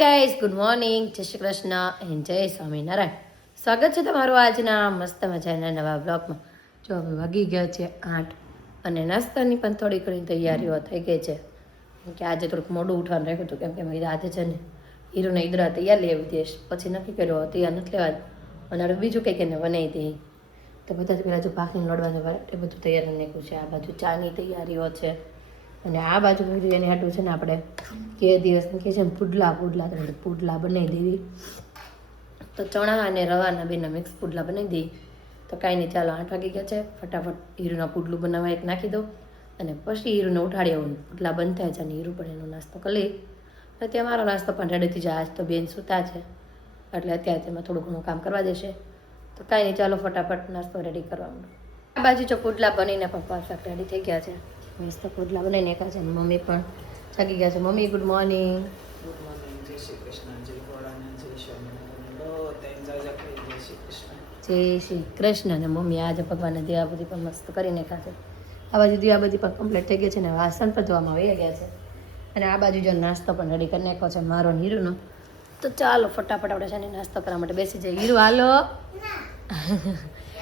Guys good morning, જય Shri Krishna and જય સ્વામિનારાયણ. સ્વાગત છે તમારું આજના મસ્ત મજાના નવા બ્લોગમાં. જો હવે વાગી ગયા છે 8 અને નાસ્તાની પણ થોડી ઘણી તૈયારીઓ થઈ ગઈ છે. કેમ કે આજે થોડુંક મોડું ઉઠવાનું રાખ્યું હતું, કેમ કે મેં આજે છે ને હીરોને ઈદરા તૈયાર લઈ આવી દઈશ. પછી નક્કી કર્યો તૈયાર નથી લેવા અને હવે બીજું કંઈક એને બનાવી દઈએ. તો બધાથી પહેલાં જો ભાખરીને લોડવાનું હોય એ બધું તૈયાર કરી નાખ્યું છે. આ બાજુ ચાની તૈયારીઓ છે અને આ બાજુ બધું એની હાટું છે ને આપણે કે દિવસ કહે છે ને પુડલા બનાવી દેવી. તો ચણા અને રવાના બેના મિક્સ પુડલા બનાવી દઈએ. તો કાંઈ નહીં, ચાલો 8 વાગી ગયા છે. ફટાફટ હીરુના પુડલું બનાવવા એક નાખી દો અને પછી હીરુને ઉઠાડી આવું. પુડલા બનતા થાય છે અને હીરુ પણ એનો નાસ્તો કરી લઈ. અને ત્યાં મારો નાસ્તો પણ રેડી થઈ જાય. આજ તો બેન સૂતા છે એટલે અત્યારે તેમાં થોડું ઘણું કામ કરવા દેશે. તો કાંઈ નહીં, ચાલો ફટાફટ નાસ્તો રેડી કરવા માંડો. આ બાજુ જો પુડલા બનીને પણ પરફેક્ટ રેડી થઈ ગયા છે. મસ્ત પુડલા બનાવીને એકા છે. મમ્મી પણ જાગી ગયા છે. Mummy good morning. Good morning, જય શ્રી કૃષ્ણ, જય ભોળાનાથ, જય સ્વામિનારાયણ. જય શ્રી કૃષ્ણ. અને મમ્મી આજે ભગવાનને દીવાબત્તી પણ મસ્ત કરીને ખાશે. આ બાજુ દીવાબત્તી પણ કમ્પ્લીટ થઈ ગઈ છે ને વાસણ પણ ધોવામાં વહી ગયા છે. અને આ બાજુ જો નાસ્તો પણ રેડી કરી નાખ્યો છે મારો હીરુનો. તો ચાલો ફટાફટ આપણે છે ને નાસ્તો કરવા માટે બેસી જઈએ. હીરુ હાલો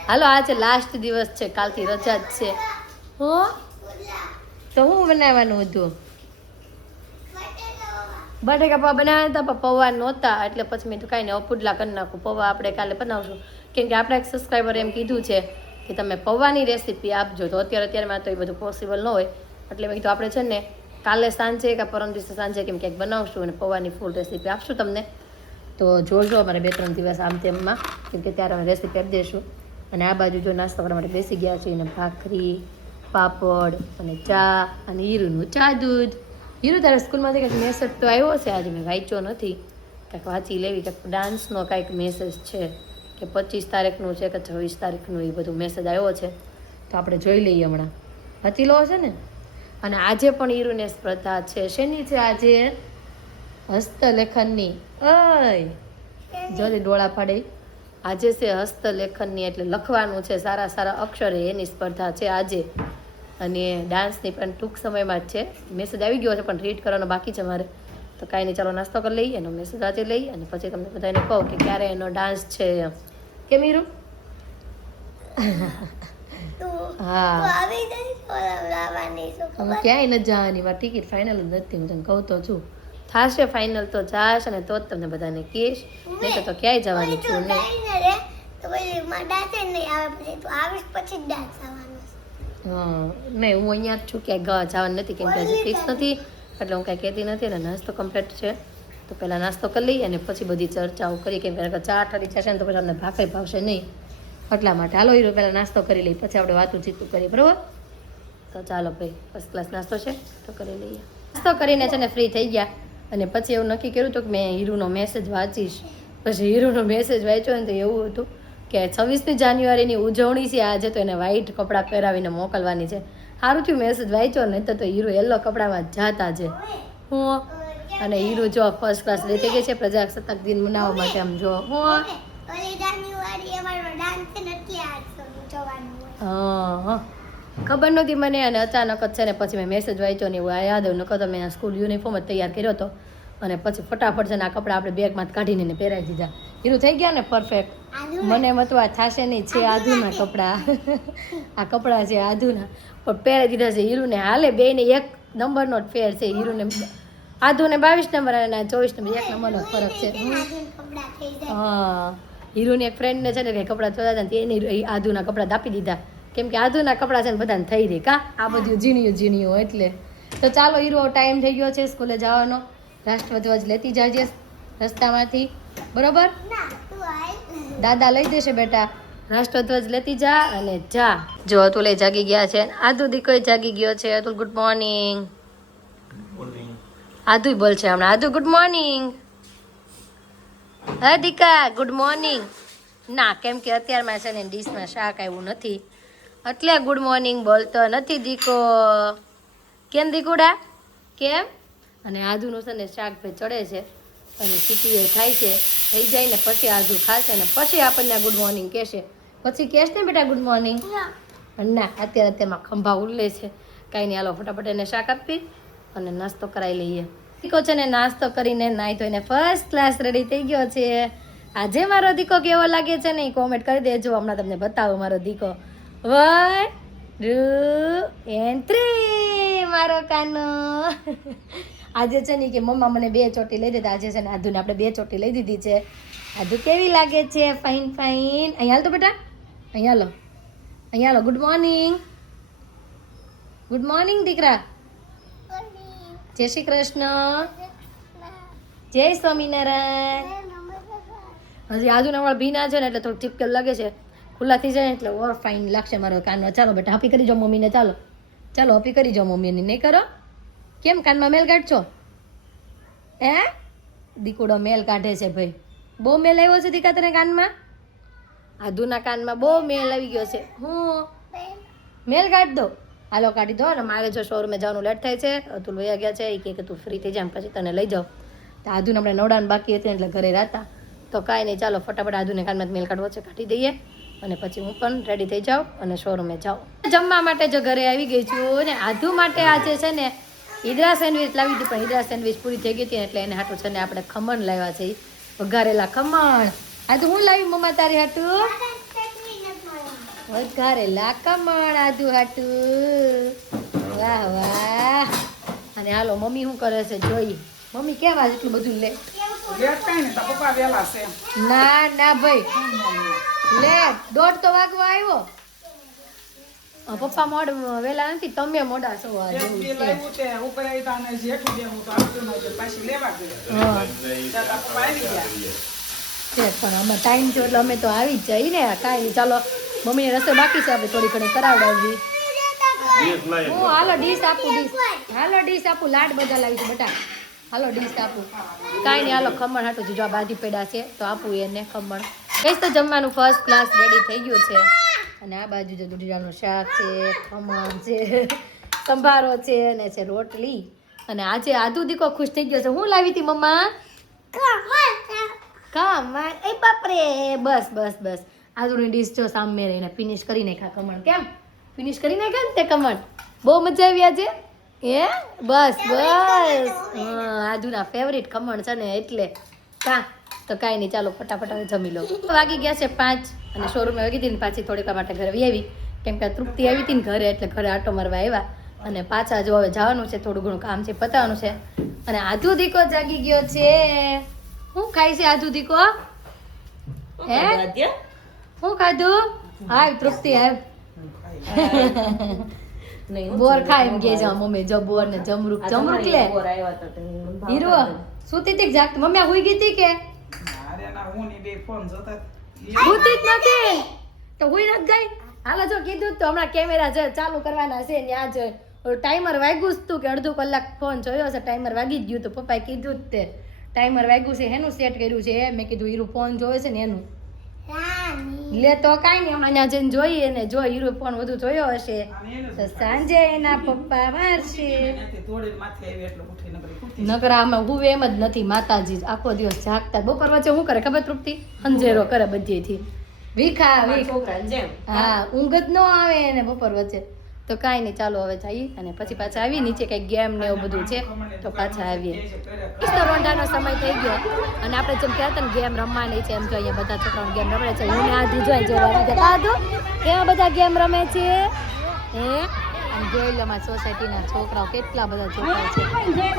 હાલો, આજે લાસ્ટ દિવસ છે, કાલથી રજા જ છે. હો તો હું બનાવવાનું હતું? બટેકા પૌવા બનાવ્યા હતા પણ પૌવા નહોતા એટલે પછી મેં તો કાંઈ નહીં, પુડલા કરી નાખું. પૌવા આપણે કાલે બનાવશું, કેમ કે આપણે એક સબસ્ક્રાઈબરે એમ કીધું છે કે તમે પૌવાની રેસીપી આપજો. તો અત્યારમાં તો એ બધું પોસિબલ ન હોય એટલે મેં કીધું આપણે છે ને કાલે સાંજે કે પરમ દિવસે સાંજે કેમ ક્યાંક બનાવશું અને પૌવાની ફૂલ રેસીપી આપશું તમને. તો જોજો અમારે 2-3 દિવસ આમ તેમમાં, કેમ કે ત્યારે અમે રેસીપી આપી દઈશું. અને આ બાજુ જો નાસ્તો કરવા માટે બેસી ગયા છે. અને ભાખરી, પાપડ અને ચા અને હીરુનું ચા દૂધ. હીરુ તારા સ્કૂલમાંથી કંઈક મેસેજ તો આવ્યો છે, આજે મેં વાંચ્યો નથી. કંઈક વાંચી લેવી, કંઈક ડાન્સનો કંઈક મેસેજ છે કે 25 તારીખનું છે કે 26 તારીખનું, એ બધું મેસેજ આવ્યો છે. તો આપણે જોઈ લઈએ હમણાં. વાંચી લો છે ને. અને આજે પણ હીરુને સ્પર્ધા છે. શેની છે આજે? હસ્તલેખનની. અય જોરી ડોળા પાડે. આજે છે હસ્તલેખનની, એટલે લખવાનું છે સારા સારા અક્ષરે, એની સ્પર્ધા છે આજે. અને ડાન્સની પણ ટૂંક સમયમાં જ છે. મેસેજ આવી ગયો છે પણ રીડ કરવાનો બાકી છે મારે. તો કાંઈ નહીં, ચાલો નાસ્તો કરી લઈએ, એનો મેસેજ આજે લઈ અને પછી તમને બધાને કહું કે ક્યારે એનો ડાન્સ છે એમ. કેમ હીરુ? હા હું ક્યાંય નથી જવાની, મારી ટિકિટ ફાઇનલ જ નથી. હું તને કહું તો છું, થશે ફાઇનલ તો જાશ અને તો જ તમને બધાને કહીશ, નહીં તો ક્યાંય જવાની છું નહીં. હા નહીં, હું અહીંયા જ છું, ક્યાંય જવાનું નથી, કેમ કે હજી ફિક્સ નથી એટલે હું કાંઈ કહેતી નથી. અને નાસ્તો કમ્પ્લીટ છે તો પહેલાં નાસ્તો કરી લઈએ અને પછી બધી ચર્ચાઓ કરી, કેમ કે ચા ઠરી જશે ને તો પછી અમને ભાખરી ભાવશે નહીં, એટલા માટે. હાલો હીરો પહેલાં નાસ્તો કરી લઈએ, પછી આપણે વાતું ચીતું કરીએ, બરાબર? તો ચાલો ભાઈ, ફર્સ્ટ ક્લાસ નાસ્તો છે તો કરી લઈએ. નાસ્તો કરીને છે ને ફ્રી થઈ ગયા અને પછી એવું નક્કી કર્યું હતું કે મેં હીરુનો મેસેજ વાંચીશ. પછી હીરુનો મેસેજ વાંચ્યો ને તો એવું હતું કે 26મી જાન્યુઆરીની ઉજવણી છે આજે, તો એને વ્હાઈટ કપડાં પહેરાવીને મોકલવાની છે. સારું થયું મેસેજ વાંચ્યો ને, તો હીરુ યલો કપડામાં જતા છે. હું અને હીરુ જો ફર્સ્ટ ક્લાસ લઈ થઈ ગઈ છે પ્રજાસત્તાક દિન મનાવવા માટે. આમ જો હું હા ખબર નહોતી મને, અને અચાનક જ છે ને પછી મેં મેસેજ વાંચ્યો ને એવું યાદ આવ્યું. નકર તો મેં સ્કૂલ યુનિફોર્મ જ તૈયાર કર્યો હતો અને પછી ફટાફટ છે ને આ કપડાં આપણે બેગમાં કાઢીને એને પહેરાવી દીધા. હીરુ થઈ ગયા ને પરફેક્ટ. મને મતવા થશે નહીં, છે આધુના કપડાં. આ કપડાં છે આધુના પણ પહેરાવી દીધા છે હીરુને. હાલે બેને 1 નંબરનો જ ફેર છે. હીરુને આધુને 22 નંબર અને 24 નંબર 1 નંબરનો ફરક છે. હા હીરુની એક ફ્રેન્ડને છે ને કંઈ કપડાં જોતા હતા ને એની આધુના કપડાં આપી દીધા, કેમ કે આધુના કપડાં છે ને બધાને થઈ રહી કા આ બધું ઝીણિયું એટલે. તો ચાલો હીરો, ટાઈમ થઈ ગયો છે સ્કૂલે જવાનો. રાષ્ટ્રધ્વજ લેતી જાજે રસ્તામાંથી, બરોબર? દાદા લઈ દેશે બેટા. રાષ્ટ્રધ્વજ લેતી જા અને જા. જો અતુલ જાગી ગયા છે, આધુ દીકો જાગી ગયો છે. Atul good morning. આધુ બોલ છે હમણાં. આધુ ગુડ મોર્નિંગ. હા દીકા ગુડ મોર્નિંગ. ના, કેમ કે અત્યારમાં છે ને ડીશમાં શાક આવ્યું નથી એટલે ગુડ મોર્નિંગ બોલતો નથી દીકો. કેમ દીકુડા કેમ? અને આધુનું છે ને શાક ભાઈ ચડે છે અને ખીચડી થાય છે, થઈ જાય ને પછી આધુ ખાશે ને પછી આપણને ગુડ મોર્નિંગ કહેશે. પછી કહેશ ને બેટા ગુડ મોર્નિંગ? ના, અત્યારે તેમાં ખંભા ઉલ્લે છે. કાંઈ નહીં, હાલો ફટાફટ એને શાક આપી અને નાસ્તો કરાવી લઈએ. દીકો છે ને નાસ્તો કરીને નાહી ધોઈને ફર્સ્ટ ક્લાસ રેડી થઈ ગયો છે. આજે મારો દીકો કેવો લાગે છે ને એ કોમેન્ટ કરી દેજો. હમણાં તમને બતાવું મારો દીકો. 1 2 and 3 મારો કાનો. આજે છે ને કે મમ્મા મને 2 ચોટી લઈ દીધા. આજે છે ને આધુને આપણે 2 ચોટી લઈ દીધી છે. આધુ કેવી લાગે છે? Fine fine. અહીંયા હાલ તો બેટા, અહીંયા લો, અહીંયા લો. ગુડ મોર્નિંગ, ગુડ મોર્નિંગ દીકરા. જય શ્રી કૃષ્ણ, જય સ્વામિનારાયણ. હજી આજુના વાળ ભીના છે ને એટલે થોડું ચીપકેલ લાગે છે. ખુલ્લા થઈ જાય ને એટલે ઓર ફાઇન લાગશે મારો કાનો. ચાલો બેટા હાપી કરી જાઓ મમ્મીને. ચાલો ચાલો હાપી કરી જાઓ મમ્મીને. નહીં કરો? કેમ કાનમાં મેલ કાઢશો? દીકુડો મેલ કાઢે છે ભાઈ. બહુ મેલ આવ્યો છે દીકા તને કાનમાં? આધુના કાનમાં બહુ મેલ આવી ગયો છે. હું મેલ કાઢ દો. હાલો કાઢી દો. અને મારે જો શોરૂમે જવાનું લેટ થાય છે. અતુલ વયા ગયા છે. એ કહે કે તું ફ્રી થઈ જાય પછી તને લઈ જાઓ. તો આધુને આપણે નવડાને બાકી હતી એટલે ઘરે રહેતા. તો કાંઈ નહીં, ચાલો ફટાફટ આધુને કાનમાં મેલ કાઢવો છે કાઢી દઈએ અને પછી હું પણ રેડી થઈ જાઉં અને શોરૂમે જાઉં. જમવા માટે જો ઘરે આવી ગઈ છું ને આધુ માટે આજે છે ને ઈદરા સેન્ડવીચ લાવી હતી, પણ ઈદરા સેન્ડવીચ પૂરી થઈ ગઈ હતી એટલે એને હાટું છે ને આપણે ખમણ લાવ્યા છે. વઘારેલા ખમણ. આધુ હું લાવી મમ્મા તારી હાટું? વઘારેલા ખમણ આધુ હાટું. વાહ વાહ. અને હાલો મમ્મી શું કરે છે જોઈ. મમ્મી કેમ આજે એટલું બધું લે? ના ના ભાઈ, લેટ 1:30 તો વાગવા આવ્યો. પપ્પા મોડ વેલા નથી, તમે મોડા છો. પણ અમે ટાઈમ છે એટલે અમે તો આવી જ જઈએ ને. કાંઈ નહીં, ચાલો મમ્મીને રસોઈ બાકી છે, આપણે થોડી ઘણી કરાવડાવી. હું હાલો ડીશ આપું, ડીશ હાલો ડીશ આપું. લાડ બધા લાવી છે બેટા. હાલો ડીશ આપું. કાંઈ નહીં, હાલો ખમણ હાટું જો આ બાધી પેડા છે તો આપું એને ખમણ. એ તો જમવાનું ફર્સ્ટ ક્લાસ રેડી થઈ ગયું છે. અને આ બાજુ જે દૂધીડાનું શાક છે, ખમણ છે, સંભારો છે અને છે રોટલી. અને આજે આધુ દીકો ખુશ થઈ ગયો છે. હું લાવી હતી મમ્મા? ખમણ. એ બાપરે, બસ બસ બસ. આધુની ડીશ જો સામે રહીને ફિનિશ કરી નાખ્યા ખમણ. કેમ ફિનિશ કરી નાખ્યા ને તે ખમણ? બહુ મજા આવી આજે. બસ બસ. આધુના ફેવરિટ ખમણ છે ને એટલે. તો કાંઈ નહીં, ચાલો ફટાફટ હવે જમી લો. વાગી ગયા છે 5 અને શોરૂમે વાગી હતી ને પાછી થોડીક વાર માટે ઘરે આવી. કેમ કે તૃપ્તિ આવી હતી ને ઘરે એટલે ઘરે આટો મારવા આવ્યા. અને પાછા જો હવે જવાનું છે, થોડું ઘણું કામ છે પતાવવાનું છે. અને આધુ દીકો જાગી ગયો છે. શું ખાય છે આધુ દીકો? શું ખાધું? હાય તૃપ્તિ હાય. બોર ખાય એમ કે જા મમ્મી. જો બોર ને જમરૂક જમરૂક લે. હીરો સુતી હતી જાગતી? મમ્મી આ હુઈ ગઈ હતી કે હુતી જ નથી? તો હુઈ નથી ગઈ? હાલો જો કીધું તો હમણાં કેમેરા ચાલુ કરવાના છે ત્યાં જ ટાઈમર વાગ્યું જ તું કે અડધો કલાક ફોન જોયો છે. ટાઈમર વાગી જ ગયું તો પપ્પાએ કીધું જ તે ટાઈમર વાગ્યું છે. એનું સેટ કર્યું છે. મેં કીધું હીરો ફોન જોવે છે ને એનું લે. તો કાંઈ નહીં, હમણાં ત્યાં જઈને જોઈએ ને જો હીરો ફોન વધુ જોયો હશે તો સાંજે એના પપ્પા મારશે. નકરા આમાં હુવે એમ જ નથી. માતાજી આખો દિવસ જાગતા. બપોર વચ્ચે શું કરે ખબર તૃપ્તિ? અંજેરો કરે બધીથી. વીખા હા, ઊંઘ જ ન આવે ને બપોર વચ્ચે. તો કાંઈ નહીં, ચાલો હવે જઈએ અને પછી પાછા આવીએ. નીચે કંઈક ગેમ ને એવું બધું છે તો પાછા આવીએ. રોંઢાનો સમય થઈ ગયો અને આપણે જેમ કહેતા ને ગેમ રમવાની છે એમ જો અહીંયા બધા છોકરાઓ ગેમ રમે છે. હું આધી જોઈ કેવા બધા ગેમ રમે છે. આમ જોઈ લો અમારા સોસાયટીના છોકરાઓ કેટલા બધા છોકરાઓ છે.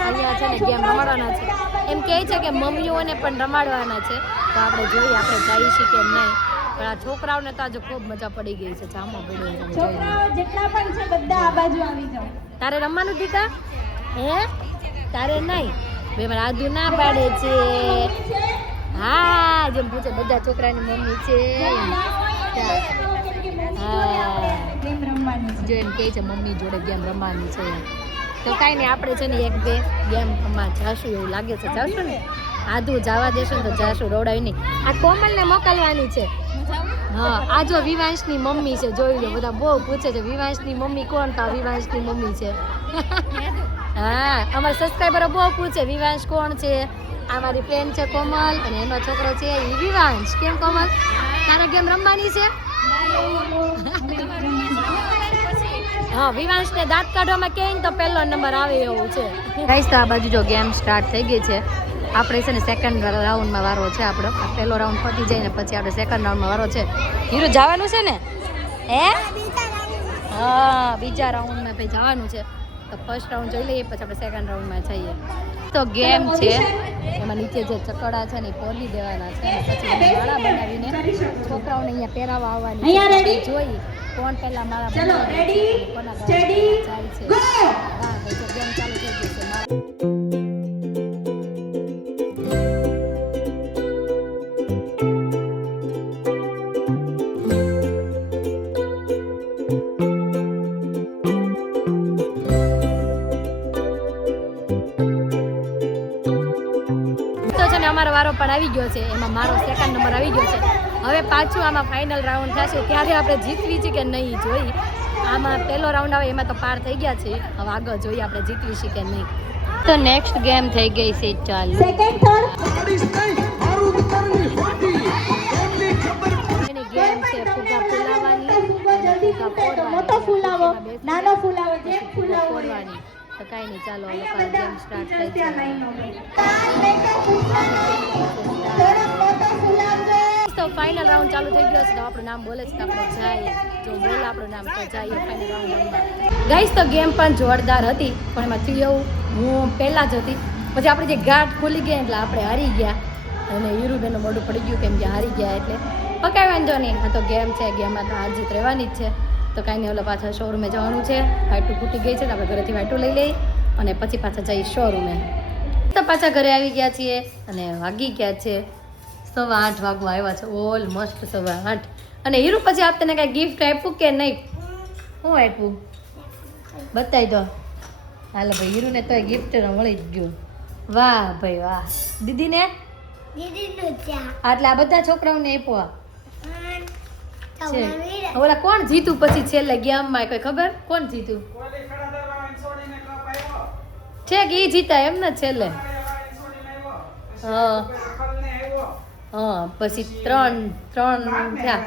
અહીંયા છે ને ગેમ રમાડવાના છે. એમ કહે છે કે મમ્મીઓને પણ રમાડવાના છે. તો આપણે જોઈએ આપણે જઈએ છીએ કે નહીં. પણ આ છોકરાઓને તો આજે ખૂબ મજા પડી ગઈ છે. જામો પડ્યો જેટલા પણ છે બધા આ બાજુ આવી જાઓ. તારે રમવાનું દીકા? તારે નહીં બે મારા આદુ ના પાડે છે. હા જેમ પૂછે બધા છોકરાની મમ્મી છે. જો એમ કહે છે મમ્મી જોડે ગેમ રમવાની છે. તો કાંઈ નહીં, આપણે છે ને 1-2 ગેમ રમવા જાશું એવું લાગે છે. જાશું ને આદુ જવા દેશો ને તો જાશું, રોડાવી નહીં. આ કોમલને મોકલવાની છે. હા આ જો વિવાંશની મમ્મી છે. જોઈ લો બધા બહુ પૂછે છે વિવાંશની મમ્મી કોણ? તો વિવાંશની મમ્મી છે. હા અમારા સબસ્ક્રાઈબરો બહુ પૂછે વિવાંશ કોણ છે. આ મારી ફ્રેન્ડ છે કોમલ અને એનો છોકરો છે એ વિવાંશ. કેમ કોમલ તારે ગેમ રમવાની છે? હા વિવાંશને દાંત કાઢવામાં કહે ને તો પહેલો નંબર આવે એવું છે ગાઈસ. તો આ બાજુ જો ગેમ સ્ટાર્ટ થઈ ગઈ છે. આપણે છે ને સેકન્ડ રાઉન્ડમાં વારો છે આપણો. પહેલો રાઉન્ડ પતી જાય ને પછી આપણે સેકન્ડ રાઉન્ડમાં વારો છે. હીરો જવાનું છે ને હે? હા બીજા રાઉન્ડમાં પછી જવાનું છે. તો ફર્સ્ટ રાઉન્ડ જોઈ લઈએ પછી આપણે સેકન્ડ રાઉન્ડમાં જઈએ. તો ગેમ છે એમાં નીચે જે ચકડા છે ને એ પોલી દેવાના છે અને પછી એને માળા બનાવીને છોકરાઓને અહીંયા પહેરાવા આવવાની છે. જોઈ કોણ પહેલા માળા બનાવે છે અને કોના ગળામાં જાય છે. હા ભાઈ તો ગેમ ચાલુ થઈ ગઈ છે. અમારો વારો પણ આવી ગયો છે. એમાં મારો સેકન્ડ નંબર આવી ગયો છે. હવે પાછું આમાં ફાઇનલ રાઉન્ડ થશે ત્યારે આપણે જીતવી છે કે નહીં જોઈ. આમાં પહેલો રાઉન્ડ આવે એમાં તો પાર થઈ ગયા છે. હવે આગળ જોઈએ આપણે જીતવી છે કે નહીં. તો નેક્સ્ટ ગેમ થઈ ગઈ છે ચાલુ. સેકન્ડ થર્ડ એની ગેમ છે ફુગ્ગા ફૂલાવવાની. મોટો ફૂલાવો નાનો ફૂલાવો જેમ ફૂલાવો ફોડવાની. તો કાંઈ નહીં ચાલો લોકો ગેમ સ્ટાર્ટ થઈ જાય. તો ફાઇનલ રાઉન્ડ ચાલુ થઈ ગયો છે. તો આપણું નામ બોલે છે તો આપણે જઈએ. જો બોલે આપણું નામ તો જઈએ ફાઇનલ રાઉન્ડમાં. ગાઈસ તો ગેમ પણ જોરદાર હતી પણ એમાં થયું એવું હું પહેલાં જ હતી. પછી આપણે જે ગાંઠ ખુલી ગઈ એટલે આપણે હારી ગયા અને હીરુબેનનું મોઢું પડી ગયું કેમ કે હારી ગયા એટલે પકાઈ વાંધો નહીં. આ તો ગેમ છે. ગેમમાં તો હાર જીત રહેવાની જ છે. તો કાંઈ નહીં ઓલો પાછા શોરૂમે જવાનું છે. વાઈટું ફૂટી ગઈ છે તો આપણે ઘરેથી વાઈટું લઈ લઈએ અને પછી પાછા જઈએ શોરૂમે. તો પાછા ઘરે આવી ગયા છીએ અને વાગી ગયા છે 8:15 વાગવા આવ્યા છે. ઓલમોસ્ટ 8:15. અને હીરુ પછી આપ તને કાંઈ ગિફ્ટ આપ્યું કે નહીં? શું આપ્યું બતાવી દો. હાલો ભાઈ હીરુને તો ગિફ્ટ મળી જ ગયું. વાહ ભાઈ વાહ. દીદીને એટલે આ બધા છોકરાઓને આપ્યો છે. ઓલા કોણ જીતું પછી છેલ્લે ગેમમાં કોઈ ખબર કોણ જીતું છે કે ઈ જીતા એમ ને છેલ્લે? હા હા પછી ત્રણ થયા.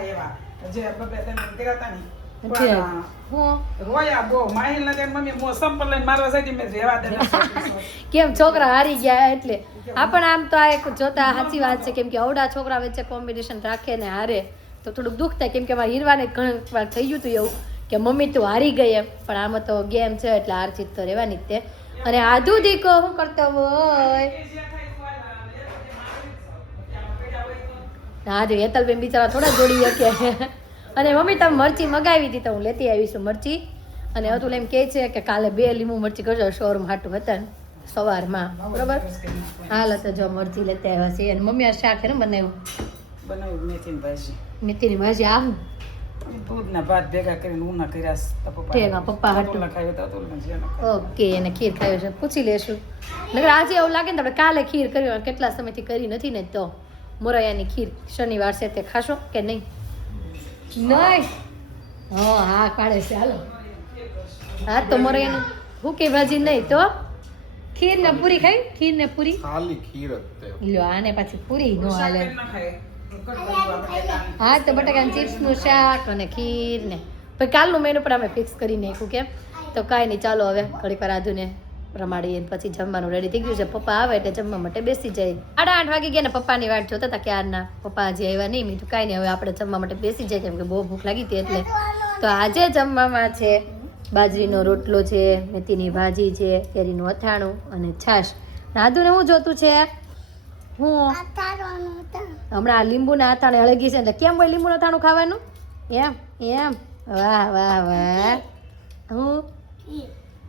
કેમ છોકરા હારી ગયા એટલે આપણ આમ તો આ એક જોતા સાચી વાત છે. કેમ કે અવડા છોકરા વચ્ચે કોમ્પિટિશન રાખે ને હારે તો થોડુંક દુઃખ થાય. કેમ કે મારા હીરવાને ઘણી વાર થઈ ગયું હતું એવું કે મમ્મી તું હારી ગઈ એમ. પણ આમાં તો ગેમ છે એટલે હાર જીત તો રહેવાની જ તે. અને આધુ દીકો શું કરતો હોય હા જો હેતલબેન બિચારા થોડા જોડી શકે. અને મમ્મી તમે મરચી મગાવી હતી તો હું લેતી આવીશું મરચી. અને અતુલ એમ કહે છે કે કાલે 2 લીંબુ મરચી કરજો શોરૂમ હાટું હતા ને સવારમાં બરોબર. હાલ તો જો મરચી લેતા આવ્યા છે. અને મમ્મી આ શાક ને બનાવ્યું મેથીની ભાજી. આવું દૂધના ભાત ભેગા કરીને ઉના કર્યા પપ્પા હાટું. ઓકે એને ખીર ખાયો છે પૂછી લેશું. નકર આજે એવું લાગે ને આપણે કાલે ખીર કરી કેટલા સમયથી કરી નથી ને તો મોરૈયાની ખીર શનિવાર છે તે ખાશો કે નહીં? નહીં હા કાઢે છે હાલો. હા તો મોરૈયાની ભૂકી ભાજી નહીં તો ખીર ને પૂરી ખાઈ. ખીર ને પૂરી ખાલી ખીર જ લ્યો આને પાછી પૂરી નો હાલે. હા તો બટાકાના ચિપ્સનું શાક અને ખીર ને પછી કાલનું મેનુ પણ અમે ફિક્સ કરી નાખ્યું કેમ. તો કાંઈ નહીં ચાલો હવે ઘડીક વાર આધુને રમાડીએ પછી જમવાનું રેડી થઈ ગયું છે. પપ્પા આવે એટલે જમવા માટે બેસી જાય. 8:30 વાગી ગયા ને પપ્પાની વાટ જોતા હતા ક્યારના. પપ્પા હજી આવ્યા નહીં. મીઠું કાંઈ નહીં હવે આપણે જમવા માટે બેસી જાય કેમ કે બહુ ભૂખ લાગી હતી એટલે. તો આજે જમવામાં છે બાજરીનો રોટલો છે, મેથીની ભાજી છે, કેરીનું અથાણું અને છાશ. આધુને શું જોતું છે? હું હમણાં લીંબુના અથાણે અળગી છે એટલે કેમ હોય લીંબુનું અથાણું ખાવાનું એમ એમ. વાહ વાહ વાહ. હું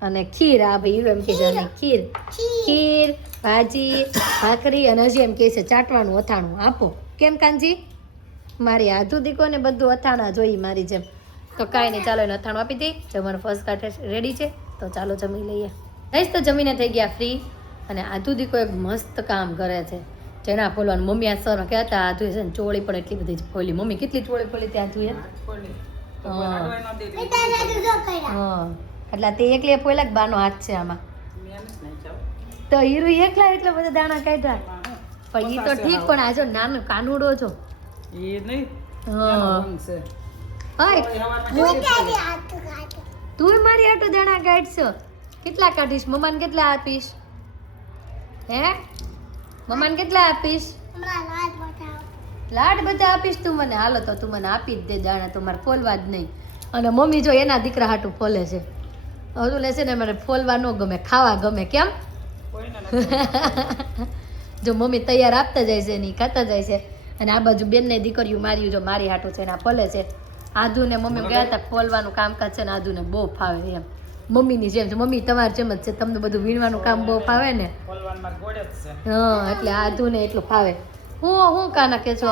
અને ખીર. આ ભાઈ એમ કે છે ખીર ભાજી ભાખરી અને હજી એમ કે છે ચાટવાનું અથાણું આપો. કેમ કાનજી મારી આધુ દીકોને બધું અથાણા જોઈ મારી જેમ. તો કાંઈ નહીં ચાલો એને અથાણું આપી દઈ. જમવાનું ફર્સ્ટ કાર્ટ રેડી છે તો ચાલો જમી લઈએ. નહીં તો જમીને થઈ ગયા ફ્રી. અને આધુ દીકો એક મસ્ત કામ કરે છે ચણા ફોલવાનું. મમ્મી આ સર કહેતા આધુ છે ને ચોળી પણ એટલી બધી જ ફોલી. મમ્મી કેટલી ચોળી ફોલી ત્યાં આધુએ? હા એટલે તે એકલી ફોલ્યા કે બાનો હાથ છે આમાં? તો હીરુ એકલા એટલા બધા દાણા કાઢ્યા. પણ ઈ તો ઠીક પણ આ જો નાનો કાનુડો છો તું મારી આટો દાણા કાઢશો? કેટલા કાઢીશ? મમ્માને કેટલા આપીશ? હે મમ્માને કેટલા આપીશ? લાડ બધા આપીશ તું મને? હાલો તો તું મને આપી જ દે દાણા, તો મારે ફોલવા જ નહીં. અને મમ્મી જો એના દીકરા હાટું ફોલે છે. હજુ લે છે ને મારે ફોલવા ન ગમે, ખાવા ગમે. કેમ? જો મમ્મી તૈયાર આપતા જાય છે ને ખાતા જાય છે. અને આ બાજુ બેનને દીકરીઓ મારી જો મારી હાટું છે ને આ ફોલે છે. આધુ ને મમ્મી ગયા હતા ફોલવાનું કામકાજ છે ને આધુને બહુ ફાવે એમ, મમ્મીની જેમ છે. મમ્મી તમારી જેમ જ છે, તમને બધું વીણવાનું કામ બહુ ફાવે ને. હા એટલે આધુ ને એટલું ફાવે. હું કાના કે છો?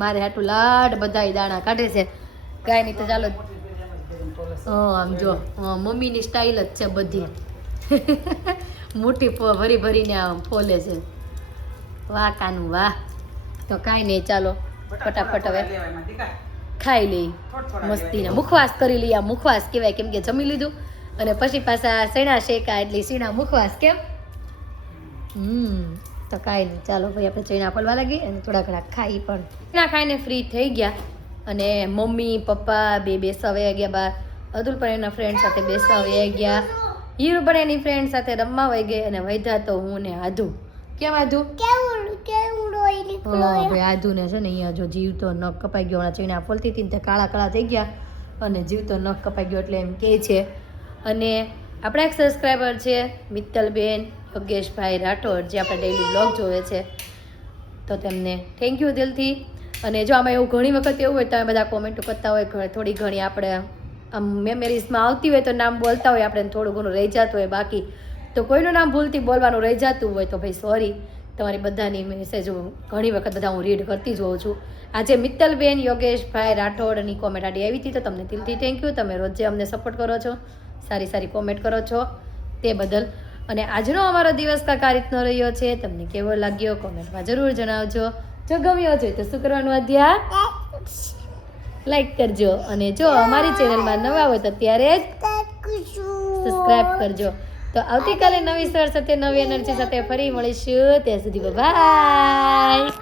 મારે હાટું લાડ બધા દાણા કાઢે છે. કાંઈ નહીં તો ચાલો. આમ જો મમ્મીની સ્ટાઇલ જ છે બધી. મુઠ્ઠી ભરી ભરીને આમ ફોલે છે. વાહ કાનું વાહ. તો કાંઈ નહીં ચાલો ફટાફટ હવે ખાઈ લઈ મસ્તીને. મુખવાસ કરી લઈએ. આ મુખવાસ કહેવાય, કેમ કે જમી લીધું અને પછી પાછા સણા શેકા એટલે સીણા મુખવાસ. કેમ? તો કાંઈ નહીં ચાલો ભાઈ આપણે ચણા ફોલવા લાગી અને થોડા ઘણા ખાઈ પણ. ચણા ખાઈને ફ્રી થઈ ગયા અને મમ્મી પપ્પા બે બેસાવા ગયા બહાર. અતુલ પણ એના ફ્રેન્ડ સાથે બેસાવા ગયા. હીરુ પણ એની ફ્રેન્ડ સાથે રમવા વહી ગઈ અને વૈધા તો હું ને આધુ. કેમ આધુ? ભાઈ આધુ ને છે ને અહીંયા જો જીવતો નખ કપાઈ ગયો. ચણા ફોલતી હતી ને તે કાળા કાળા થઈ ગયા અને જીવતો નખ કપાઈ ગયો એટલે એમ કહે છે. અને આપણા એક સબસ્ક્રાઈબર છે મિત્તલબેન યોગેશભાઈ રાઠોડ, જે આપણે ડેઈલી બ્લોગ જોવે છે, તો તેમને થેન્ક યુ દિલથી. અને જો આમાં એવું ઘણી વખત એવું હોય તમે બધા કોમેન્ટો કરતા હોય, થોડી ઘણી આપણે આમ મેમરીઝમાં આવતી હોય તો નામ બોલતા હોય આપણે, થોડું ઘણું રહી જતું હોય બાકી, તો કોઈનું નામ ભૂલથી બોલવાનું રહી જતું હોય તો ભાઈ સોરી. તમારી બધાની મેસેજ ઘણી વખત બધા હું રીડ કરતી જ હોઉં છું. આજે મિત્તલબેન યોગેશભાઈ રાઠોડની કોમેન્ટ આડી આવી હતી, તો તમને દિલથી થેન્ક યુ. તમે રોજ જે અમને સપોર્ટ કરો છો, સારી સારી કોમેન્ટ કરો છો તે બદલ. અને આજનો અમારો દિવસ કાંઈક આ રીતનો રહ્યો છે. તમને કેવો લાગ્યો કોમેન્ટમાં જરૂર જણાવજો. જો ગમ્યો છે તો શું કરવાનું? અધ્યા લાઈક કરજો. અને જો અમારી ચેનલમાં નવા હોય તો ત્યારે જ સબસ્ક્રાઈબ કરજો. તો આવતીકાલે નવી સર સાથે નવી એનર્જી સાથે ફરી મળીશું. ત્યાં સુધી બાય.